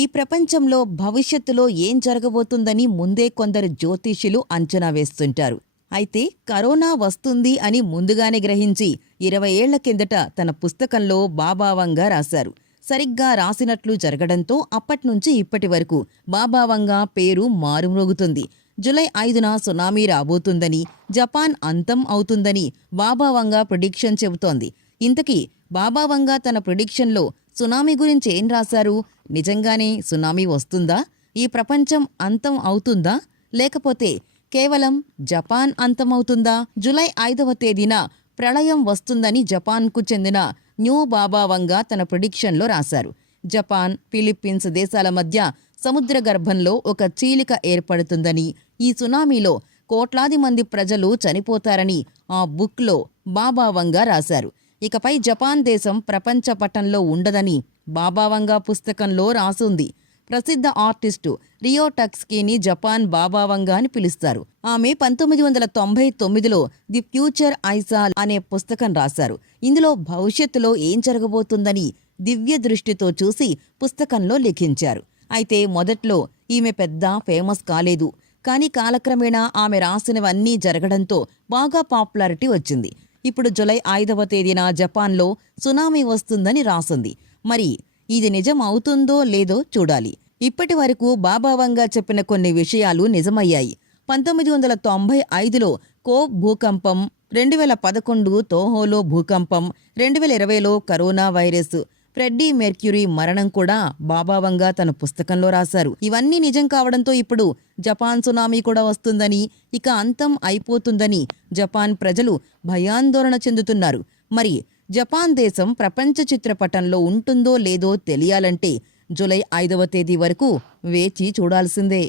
ఈ ప్రపంచంలో భవిష్యత్తులో ఏం జరగబోతుందని ముందే కొందరు జ్యోతిష్యులు అంచనా వేస్తుంటారు. అయితే కరోనా వస్తుంది అని ముందుగానే గ్రహించి ఇరవై ఏళ్ళ కిందట తన పుస్తకంలో బాబావంగా రాశారు. సరిగ్గా రాసినట్లు జరగడంతో అప్పట్నుంచి ఇప్పటి వరకు బాబావంగా పేరు మారుమ్రోగుతుంది. జులై ఐదున సునామీ రాబోతుందని జపాన్ అంతం అవుతుందని బాబావంగా ప్రిడిక్షన్ చెబుతోంది. ఇంతకీ బాబావంగా తన ప్రిడిక్షన్లో సునామీ గురించి ఏం రాశారు? నిజంగానే సునామీ వస్తుందా? ఈ ప్రపంచం అంతం అవుతుందా? లేకపోతే కేవలం జపాన్ అంతమవుతుందా? జులై ఐదవ తేదీన ప్రళయం వస్తుందని జపాన్కు చెందిన న్యూ బాబావంగా తన ప్రిడిక్షన్లో రాశారు. జపాన్ ఫిలిప్పీన్స్ దేశాల మధ్య సముద్ర గర్భంలో ఒక చీలిక ఏర్పడుతుందని ఈ సునామీలో కోట్లాది మంది ప్రజలు చనిపోతారని ఆ బుక్లో బాబావంగా రాశారు. ఇకపై జపాన్ దేశం ప్రపంచ పటంలో ఉండదని బాబావంగా పుస్తకంలో రాసుంది. ప్రసిద్ధ ఆర్టిస్టు రియో టక్స్కీని జపాన్ బాబావంగా అని పిలుస్తారు. ఆమె పంతొమ్మిది వందల తొంభై తొమ్మిదిలో ది ఫ్యూచర్ ఐసాల్ అనే పుస్తకం రాశారు. ఇందులో భవిష్యత్తులో ఏం జరగబోతుందని దివ్య దృష్టితో చూసి పుస్తకంలో లిఖించారు. అయితే మొదట్లో ఈమె పెద్ద ఫేమస్ కాలేదు. కానీ కాలక్రమేణా ఆమె రాసినవన్నీ జరగడంతో బాగా పాపులారిటీ వచ్చింది. ఇప్పుడు జులై ఐదవ తేదీన జపాన్లో సునామీ వస్తుందని రాసింది. మరి ఇది నిజం అవుతుందో లేదో చూడాలి. ఇప్పటి వరకు బాబావంగా చెప్పిన కొన్ని విషయాలు నిజమయ్యాయి. పంతొమ్మిది వందల తొంభై ఐదులో కో భూకంపం రెండు వేల పదకొండు తోహోలో భూకంపం రెండు వేల ఇరవైలో కరోనా వైరస్ ఫ్రెడ్డీ మెర్క్యూరీ మరణం కూడా బాబావంగా తన పుస్తకంలో రాశారు. ఇవన్నీ నిజం కావడంతో ఇప్పుడు జపాన్ సునామీ కూడా వస్తుందని ఇక అంతం అయిపోతుందని జపాన్ ప్రజలు భయాందోళన చెందుతున్నారు. మరి జపాన్ దేశం ప్రపంచ చిత్రపటంలో ఉంటుందో లేదో తెలియాలంటే జూలై ఐదవ తేదీ వరకు వేచి చూడాల్సిందే.